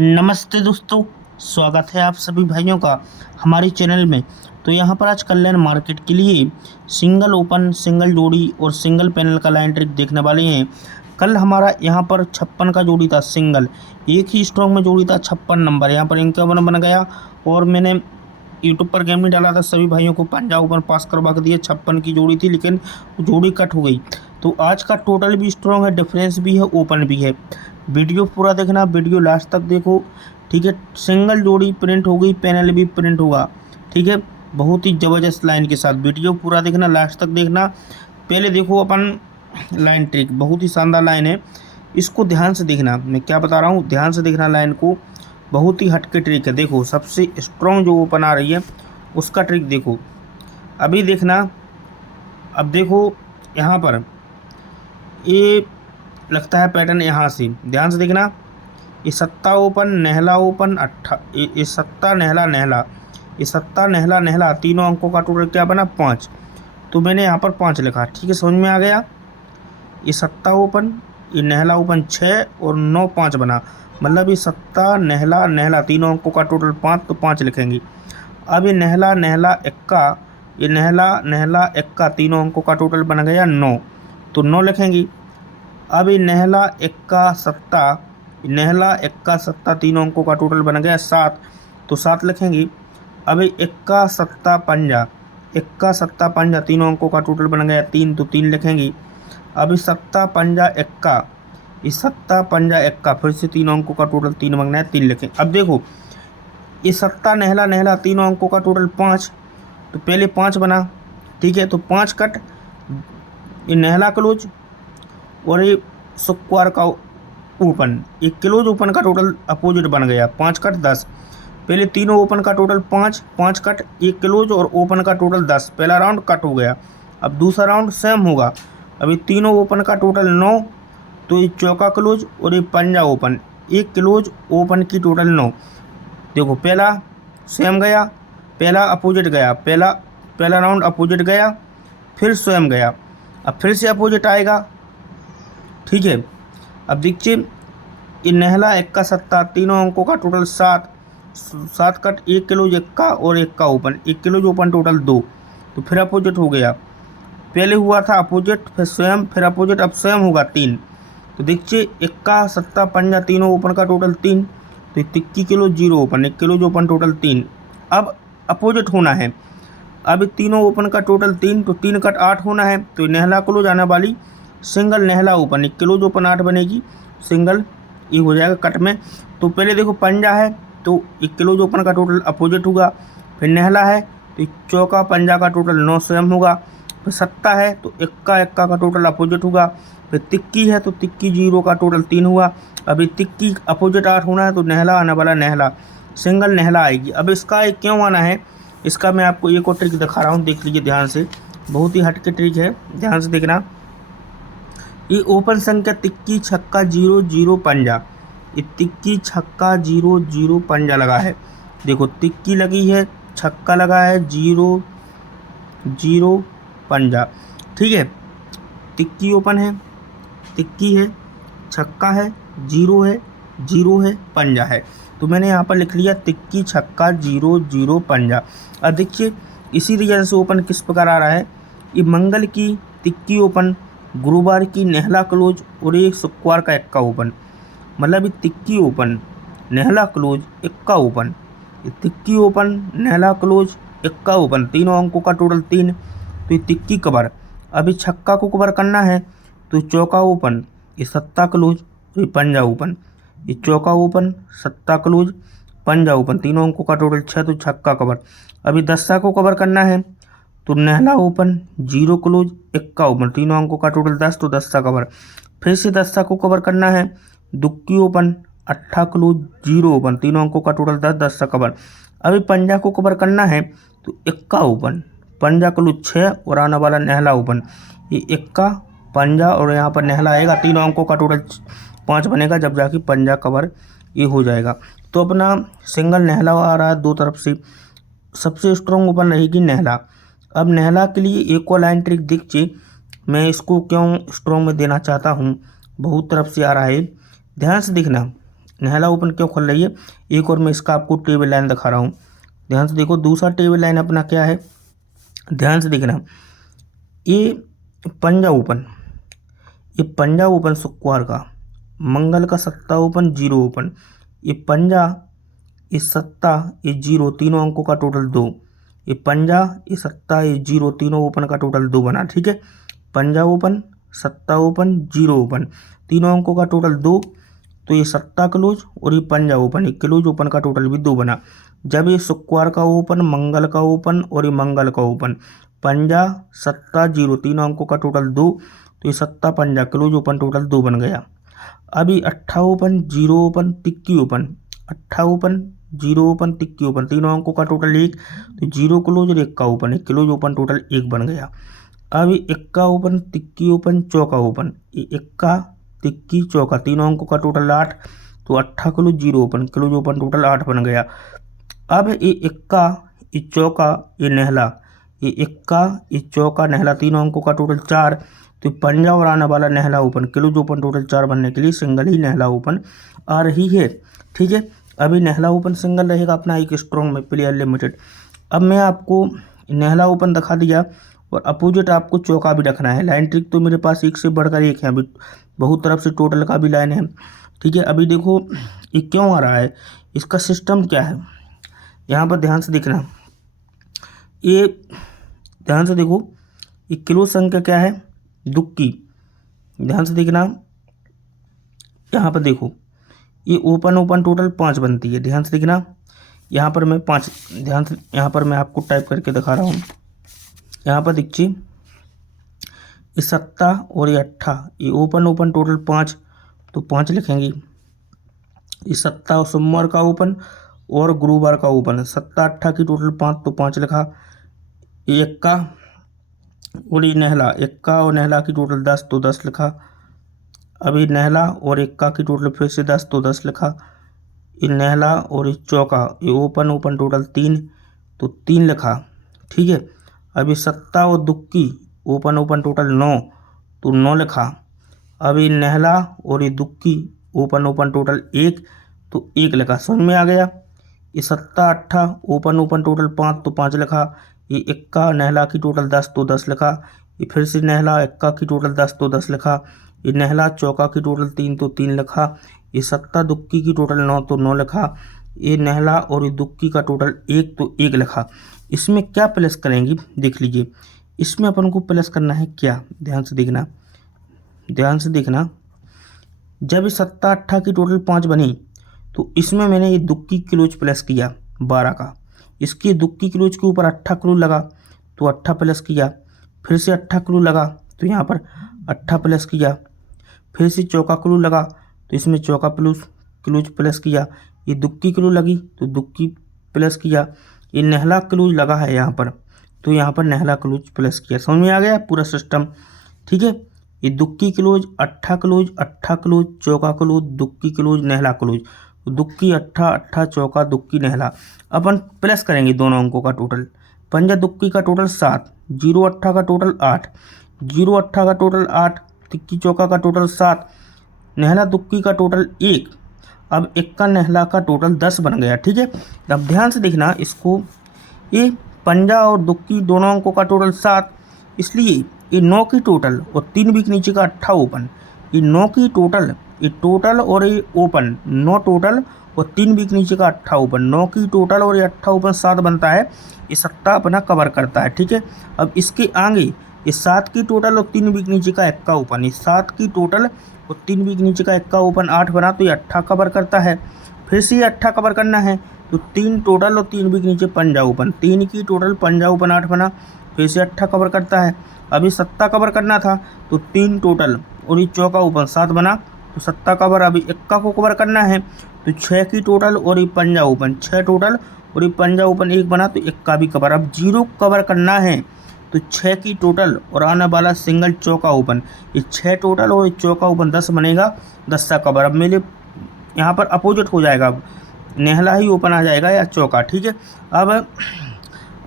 नमस्ते दोस्तों, स्वागत है आप सभी भाइयों का हमारे चैनल में। तो यहाँ पर आज कल्याण मार्केट के लिए सिंगल ओपन, सिंगल जोड़ी और सिंगल पैनल का लाइन ट्रिक देखने वाले हैं। कल हमारा यहाँ पर 56 का जोड़ी था सिंगल, एक ही स्ट्रोक में जोड़ी था 56 नंबर, यहाँ पर 51 बन गया। और मैंने यूट्यूब पर गेम नहीं डाला था, सभी भाइयों को पंजाब ओपन पास करवा के दिए। 56 की जोड़ी थी लेकिन जोड़ी कट हो गई। तो आज का टोटल भी स्ट्रॉन्ग है, डिफरेंस भी है, ओपन भी है। वीडियो पूरा देखना, वीडियो लास्ट तक देखो, ठीक है। सिंगल जोड़ी प्रिंट हो गई, पैनल भी प्रिंट होगा, ठीक है। बहुत ही ज़बरदस्त लाइन के साथ वीडियो पूरा देखना, लास्ट तक देखना। पहले देखो अपन लाइन ट्रिक, बहुत ही शानदार लाइन है, इसको ध्यान से देखना। मैं क्या बता रहा हूँ, ध्यान से देखना लाइन को, बहुत ही हटके ट्रिक है। देखो सबसे स्ट्रॉन्ग जो ओपन आ रही है उसका ट्रिक देखो, अभी देखना। अब देखो यहाँ पर ये लगता है पैटर्न, यहाँ से ध्यान से देखना। ये सत्ता ओपन, नहला ओपन, ये सत्ता नहला नहला, ये सत्ता नहला नहला, तीनों अंकों का टोटल क्या बना 5। तो मैंने यहाँ पर 5 लिखा, ठीक है, समझ में आ गया। ये सत्ता ओपन, ये नहला ओपन 6 और 9 5 बना, मतलब ये सत्ता नहला नहला तीनों अंकों का टोटल 5, तो 5 लिखेंगे। अब ये नहला नहला इक्का, ये नहला नहला इक्का तीनों अंकों का टोटल बन गया 9, तो 9 लिखेंगे। अब ये नहला इक्का सत्ता, नहला इक्का सत्ता तीनों अंकों का टोटल बन गया 7, तो 7 लिखेंगे। अब ये इक्का सत्ता पंजा, इक्का सत्ता पंजा तीनों अंकों का टोटल बन गया 3, तो 3 लिखेंगे। अब ये सत्ता पंजा इक्का, ये सत्ता पंजा इक्का फिर से तीनों अंकों का टोटल 3 बन गया 3 लिखें। अब देखो ये सत्ता नहला नहला तीनों अंकों का टोटल 5, तो पहले 5 बना, ठीक है। तो 5 कट, ये नहला क्लोज और ये स्क्वायर का ओपन, एक क्लोज ओपन का टोटल अपोजिट बन गया 5 कट 10। पहले तीनों ओपन का टोटल 5, 5 कट, एक क्लोज और ओपन का टोटल 10। पहला राउंड कट हो गया, अब दूसरा राउंड सेम होगा। अभी तीनों ओपन का टोटल 9, तो ये चौका क्लोज और ये पंजा ओपन, एक क्लोज ओपन की टोटल 9। देखो पहला सेम गया, पहला अपोजिट गया, पहला राउंड अपोजिट गया, फिर स्वयं गया, अब फिर से अपोजिट आएगा, ठीक है। अब देखिए ये नहला इक्का सत्ता तीनों अंकों का टोटल 7, 7 कट, एक किलोज इक्का और इक्का ओपन, एक किलोज ओपन टोटल 2, तो फिर अपोजिट हो गया। पहले हुआ था अपोजिट, फिर स्वयं, फिर अपोजिट, अब स्वयं होगा 3। तो देखिए इक्का सत्ता पंजा तीनों ओपन का टोटल 3, तो 21 kilo 0 open, 1 kilos open total 3। अब अपोजिट होना है, अब तीनों ओपन का टोटल 3, तो 3 कट 8 होना है, तो नहला क्लोज आने वाली सिंगल नहला ओपन, 1 क्लोज ओपन 8 बनेगी, सिंगल ये हो जाएगा कट में। तो पहले देखो पंजा है तो 1 क्लोज ओपन का टोटल अपोजिट होगा, फिर नहला है तो चौका पंजा का टोटल 9 स्वयं होगा, फिर सत्ता है तो इक्का इक्का का टोटल अपोजिट होगा, फिर तिक्की है तो तिक्की 0 का टोटल 3 हुआ। अभी तिक्की अपोजिट 8 होना है, तो नहला आने वाला नहला, सिंगल नहला आएगी। अब इसका एक क्यों आना है, इसका मैं आपको एक और ट्रिक दिखा रहा हूँ, देख लीजिए ध्यान से, बहुत ही हटके ट्रिक है, ध्यान से देखना। ये ओपन संख्या तिक्की छक्का 0 0 पंजा, ये तिक्की छक्का 0 0 पंजा लगा है। देखो तिक्की लगी है, छक्का लगा है, 0 0 पंजा, ठीक है। तिक्की ओपन है, तिक्की है, छक्का है, 0 है, 0 है, पंजा है, तो मैंने यहाँ पर लिख लिया तिक्की छक्का 0 0 पंजा। अब देखिए इसी रीजन से ओपन किस प्रकार आ रहा है, ये मंगल की तिक्की ओपन, गुरुवार की नहला क्लोज और एक शुक्रवार का इक्का ओपन, मतलब ये तिक्की ओपन, नहला क्लोज, इक्का ओपन, ये तिक्की ओपन, नहला क्लोज, इक्का ओपन, तीनों अंकों का टोटल 3, तो ये तिक्की कवर। अभी छक्का को कवर करना है तो चौका ओपन, ये सत्ता क्लोज, तो ये पंजा ओपन, ये चौका ओपन, सत्ता क्लोज, पंजा ओपन, तीनों अंकों का टोटल 6, तो छक्का कवर। अभी दस्ता को कवर करना है तो नहला ओपन, 0 क्लोज, इक्का ओपन, तीनों अंकों का टोटल 10, तो दस्ता कवर। फिर से दस्ता को कवर करना है, दुक्की ओपन, 8 क्लोज, 0 ओपन, तीनों अंकों का टोटल 10, दस्ता कवर। अभी पंजा को कवर करना है तो इक्का ओपन, पंजा क्लोज 6 और आने वाला नहला ओपन, ये इक्का पंजा और यहाँ पर नहला आएगा, तीनों अंकों का टोटल 5 बनेगा, जब जाके पंजा कवर ये हो जाएगा। तो अपना सिंगल नहला आ रहा है दो तरफ से, सबसे स्ट्रॉन्ग ओपन रहेगी नहला। अब नहला के लिए एक और लाइन ट्रिक देखिए, मैं इसको क्यों स्ट्रॉन्ग में देना चाहता हूँ, बहुत तरफ से आ रहा है, ध्यान से देखना। नेहला ओपन क्यों खोल रही है। एक और मैं इसका आपको टेबल लाइन दिखा रहा हूँ, ध्यान से देखो। दूसरा टेबल लाइन अपना क्या है, ध्यान से देखना। ये पंजा ओपन, ये पंजा ओपन शुक्रवार का, मंगल का सत्ता ओपन, जीरो ओपन, ये पंजा, ये सत्ता, ये जीरो, तीनों अंकों का टोटल 2। ये पंजा, ये सत्ता, ये जीरो, तीनों ओपन का टोटल 2 बना। ठीक है, पंजा ओपन, सत्ता ओपन, जीरो ओपन, तीनों अंकों का टोटल 2। तो ये सत्ता क्लोज और ये पंजा ओपन, ये क्लोज ओपन का टोटल भी 2 बना। जब ये शुक्रवार का ओपन, मंगल का ओपन और ये मंगल का ओपन, पंजा, सत्ता, जीरो, तीनों अंकों का टोटल 2, तो ये सत्ता पंजा क्लोज ओपन टोटल 2 बन गया। अभी अट्ठा ओपन, जीरो ओपन, तिक्की ओपन, अट्ठा ओपन, जीरो ओपन, तिक्की ओपन, तीनों अंकों का टोटल 1, तो जीरो क्लोज और इक्का ओपन, एक क्लोज ओपन टोटल 1 बन गया। अभी इक्का ओपन, तिक्की ओपन, चौका ओपन, ये इक्का, तिक्की, चौका, तीनों अंकों का टोटल 8, तो अट्ठा close, zero open, close open total 8 बन गया। अब ये इक्का, ये चौका, ये नेहला, ये इक्का, ये चौका, नेहला, तीनों अंकों का टोटल 4, तो पंजा और आने वाला Nehla open, close open total 4 बनने के लिए सिंगल ही नेहला ओपन आ रही है। ठीक है, अभी नेहला ओपन सिंगल रहेगा अपना एक स्ट्रॉन्ग में प्लेयर लिमिटेड। अब मैं आपको नेहला ओपन दिखा दिया और अपोजिट आपको चौका भी रखना है। लाइन ट्रिक तो मेरे पास एक से बढ़कर एक है, अभी बहुत तरफ से टोटल का भी लाइन है। ठीक है, अभी देखो ये क्यों आ रहा है, इसका सिस्टम क्या है, यहाँ पर ध्यान से देखना। ये ध्यान से देखो, ये क्लोज संख्या क्या है, दुक्की, ध्यान से देखना। यहाँ पर देखो ये ओपन ओपन टोटल 5 बनती है, ध्यान से देखना। यहाँ पर मैं 5, ध्यान से, यहाँ पर मैं आपको टाइप करके दिखा रहा हूँ। यहाँ पर देखिए ये सत्ता और ये अट्ठा, ये ओपन ओपन टोटल 5, तो 5 लिखेंगे। ये सत्ता और सोमवार का ओपन और गुरुवार का ओपन, सत्ता अट्ठा की टोटल 5, तो 5 लिखा। ये इक्का और ये नेहला, इक्का और नेहला की टोटल 10, तो 10 लिखा। अभी नेहला और इक्का की टोटल फिर से 10, तो 10 लिखा। ये नेहला और ये चौका, ये ओपन ओपन टोटल 3, तो 3 लिखा। ठीक है, अभी सत्ता और दुक्की ओपन ओपन टोटल 9, तो 9 लिखा। अभी नेहला और ये दुक्की ओपन ओपन टोटल 1, तो 1 लिखा। समझ में आ गया। ये सत्ता अट्ठा ओपन ओपन टोटल 5, तो 5 लिखा। ये इक्का नेहला की टोटल 10, तो 10 लिखा। ये फिर से नेहला इक्का की टोटल 10, तो 10 लिखा। ये नेहला चौका की टोटल 3, तो 3 लिखा। ये सत्ता दुक्की की टोटल 9, तो 9 लिखा। ये नेहला और ये दुक्की का टोटल 1, तो 1 लिखा। इसमें क्या प्लस करेंगे देख लीजिए, इसमें अपन को प्लस करना है क्या, ध्यान से देखना, ध्यान से देखना। जब ये सत्ता अट्ठा की टोटल 5 बनी, तो इसमें मैंने ये दुक्की क्लोज प्लस किया 12 का, इसकी दुक्की क्लोज के ऊपर अट्ठा क्लोज लगा, तो अट्ठा प्लस किया। फिर से अट्ठा क्लोज लगा, तो यहाँ पर अट्ठा प्लस किया। फिर से चौका क्लोज लगा, तो इसमें चौका क्लोज प्लस किया। ये दुक्की क्लोज लगी, तो दुक्की प्लस किया। ये नेहला क्लोज लगा है यहाँ पर, तो यहाँ पर नेहला क्लोज प्लस किया। समझ में आ गया पूरा सिस्टम। ठीक है, ये दुक्की क्लोज, अट्ठा क्लोज, अट्ठा क्लोज, चौका क्लोज, दुक्की क्लोज, नेहला क्लोज, तो दुक्की अट्ठा, अट्ठा चौका, दुक्की नेहला। अपन प्लस करेंगे दोनों अंकों का टोटल। पंजा दुक्की का टोटल 7, जीरो अट्ठा का टोटल 8, जीरो अट्ठा का टोटल 8, तिक्की चौका का टोटल 7, नेहला दुक्की का टोटल 1। अब इक्का नेहला का टोटल 10 बन गया। ठीक है, अब ध्यान से देखना इसको, ये पंजा और दुक्की दोनों अंकों का टोटल 7, इसलिए ये 9 की टोटल और 3 वीक नीचे का 8 ओपन, ये 9 की टोटल, ये टोटल और ये ओपन, 9 टोटल और 3 वीक नीचे का 8 ओपन, 9 की टोटल और ये 8 ओपन 7 बनता है। ये सत्ता अपना कवर करता है। ठीक है, अब इसके आगे ये 7 की टोटल और 3 वीक नीचे का 1 ओपन, ये 7 की टोटल और 3 वीक नीचे का 1 ओपन 8 बना, तो ये 8 कवर करता है। फिर से ये 8 कवर करना है, तो 3 टोटल और 3 वीक नीचे पंजा ओपन, 3 की टोटल पंजा ओपन 8 बना, फिर से 8 कवर करता है। अभी सत्ता कवर करना था, तो 3 टोटल और ये चौका ओपन 7 बना, तो सत्ता कवर। अभी इक्का को कवर करना है, तो 6 की टोटल और ये पंजा ओपन, 6 टोटल और ये पंजा ओपन 1 बना, तो इक्का भी कवर। अब जीरो कवर करना है, तो 6 की टोटल और आने वाला सिंगल चौका ओपन, ये 6 टोटल और ये चौका ओपन 10 बनेगा, 10 का कवर। अब मेरे यहाँ पर अपोजिट हो जाएगा, अब नेहला ही ओपन आ जाएगा या चौका। ठीक है, अब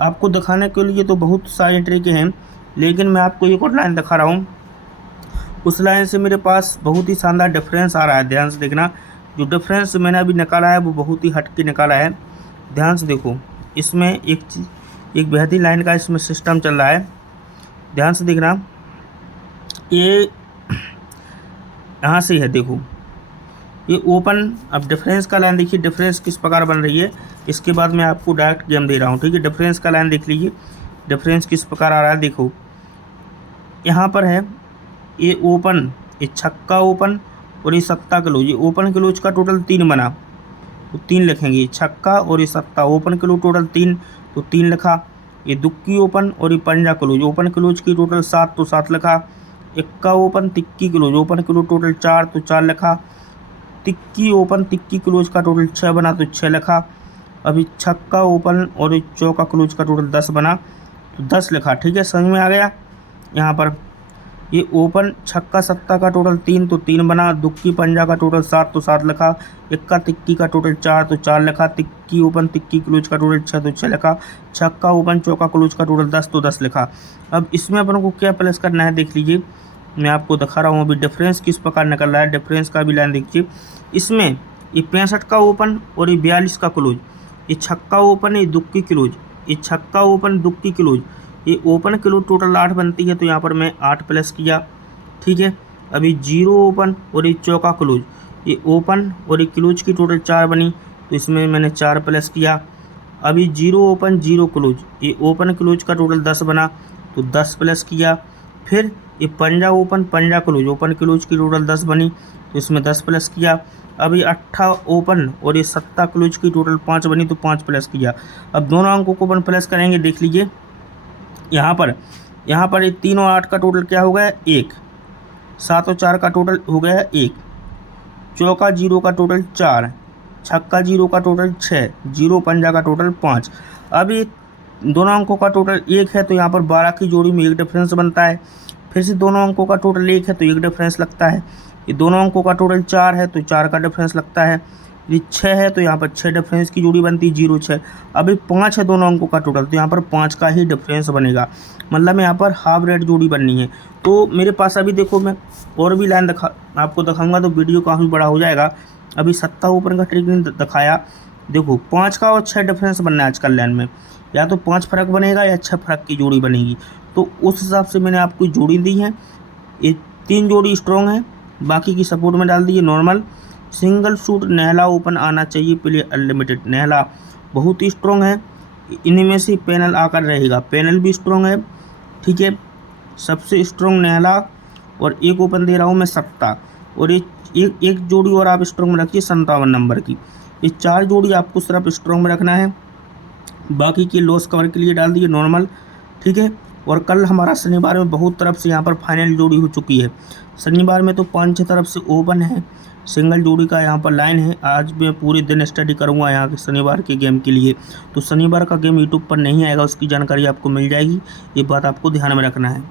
आपको दिखाने के लिए तो बहुत सारे ट्रिक हैं, लेकिन मैं आपको एक और लाइन दिखा रहा हूँ। उस लाइन से मेरे पास बहुत ही शानदार डिफरेंस आ रहा है, ध्यान से देखना। जो डिफरेंस मैंने अभी निकाला है वो बहुत ही हटके निकाला है। ध्यान से देखो, इसमें एक बेहतरीन लाइन का इसमें सिस्टम चल रहा है। ध्यान से देखना, ये यहाँ से है, देखो ये ओपन। अब डिफरेंस का लाइन देखिए, डिफरेंस किस प्रकार बन रही है। इसके बाद मैं आपको डायरेक्ट गेम दे रहा हूँ, ठीक है। डिफरेंस का लाइन देख लीजिए, डिफरेंस किस प्रकार आ रहा है। देखो यहाँ पर है ये ओपन, ये छक्का ओपन और ये सत्ता क्लोज। ये ओपन क्लोज का टोटल 3 बना तो 3 लिखेंगे, छक्का और ये सत्ता। ओपन क्लोज टोटल 3 तो 3 लिखा। ये दुक्की ओपन और ये पंजा क्लोज, ओपन क्लोज की टोटल 7 तो 7 लिखा। इक्का ओपन तिक्की क्लोज, ओपन क्लोज टोटल 4 तो 4 लिखा। तिक्की ओपन तिक्की क्लोज का टोटल 6 बना तो 6 लिखा। अभी छक्का ओपन और चौका क्लोज का टोटल 10 बना तो 10 लिखा, ठीक है। समझ में आ गया। यहाँ पर ये ओपन छक्का सत्ता का टोटल 3 तो 3 बना। दुक्की पंजा का टोटल 7 तो 7 लिखा। इक्का तिक्की का टोटल 4 तो 4 लिखा। तिक्की ओपन तिक्की क्लोज का टोटल 6 तो 6 लिखा। छक्का ओपन चौका क्लोज का टोटल 10 तो 10 लिखा। अब इसमें अपन को क्या प्लस करना है देख लीजिए, मैं आपको दिखा रहा हूँ अभी डिफरेंस किस प्रकार निकल रहा है। डिफरेंस का भी लाइन देखिए, इसमें ये 65 का ओपन और ये 42 का क्लोज। ये छक्का ओपन, ये दुक्की क्लोज, ये छक्का ओपन दुक्की क्लोज, ये ओपन क्लोज टोटल 8 बनती है तो यहाँ पर मैं 8 प्लस किया, ठीक है। अभी 0 ओपन और ये चौका क्लोज, ये ओपन और ये क्लोज की टोटल 4 बनी तो इसमें मैंने 4 प्लस किया। अभी 0 ओपन 0 क्लोज, ये ओपन क्लोज का टोटल 10 बना तो 10 प्लस किया। फिर ये पंजा ओपन पंजा क्लोज, ओपन क्लोज की टोटल 10 बनी तो इसमें 10 प्लस किया। अभी 8 ओपन और ये सत्ता क्लोज की टोटल 5 बनी तो 5 प्लस किया। अब दोनों अंकों को अपन प्लस करेंगे, देख लीजिए यहाँ पर ये 3 और 8 का टोटल क्या हो गया 1, 7 और 4 का टोटल हो गया 1, चौका 0 का टोटल 4, छक्का 0 का टोटल 6, 0 पंजा का टोटल 5। अब ये दोनों अंकों का टोटल 1 है तो यहाँ पर 12 की जोड़ी में 1 डिफरेंस बनता है। फिर से दोनों अंकों का टोटल 1 है तो 1 डिफरेंस लगता है। ये दोनों अंकों का टोटल 4 है तो 4 का डिफरेंस लगता है। ये 6 है तो यहाँ पर 6 डिफरेंस की जोड़ी बनती है, 0 6। अभी 5 है दोनों अंकों का टोटल तो यहाँ पर 5 का ही डिफरेंस बनेगा, मतलब यहाँ पर हाफ रेड जोड़ी बननी है। तो मेरे पास अभी देखो, मैं और भी लाइन आपको दिखाऊंगा तो वीडियो काफ़ी बड़ा हो जाएगा। अभी सत्ता ओपन का ट्रिक नहीं दिखाया। देखो 5 का और 6 डिफरेंस बनना है आजकल लाइन में, या तो 5 फर्क बनेगा या 6 फर्क की जोड़ी बनेगी। तो उस हिसाब से मैंने आपको जोड़ी दी है। ये 3 जोड़ी स्ट्रॉन्ग है, बाकी की सपोर्ट में डाल दी है नॉर्मल। सिंगल शूट नहला ओपन आना चाहिए, प्लेयर अनलिमिटेड नहला बहुत ही स्ट्रॉन्ग है। इनमें से पैनल आकर रहेगा, पैनल भी स्ट्रॉन्ग है, ठीक है। सबसे स्ट्रॉन्ग नहला और एक ओपन दे रहा हूँ मैं सत्ता, और ये एक जोड़ी और आप स्ट्रॉन्ग में रखिए 57 नंबर की। ये 4 जोड़ी आपको सिर्फ स्ट्रॉन्ग में रखना है, बाकी की लॉस कवर के लिए डाल दिए नॉर्मल, ठीक है। और कल हमारा शनिवार में बहुत तरफ से यहाँ पर फाइनल जोड़ी हो चुकी है। शनिवार में तो 5-6 तरफ से ओपन है, सिंगल जोड़ी का यहाँ पर लाइन है। आज मैं पूरे दिन स्टडी करूँगा यहाँ के शनिवार के गेम के लिए। तो शनिवार का गेम यूट्यूब पर नहीं आएगा, उसकी जानकारी आपको मिल जाएगी, ये बात आपको ध्यान में रखना है।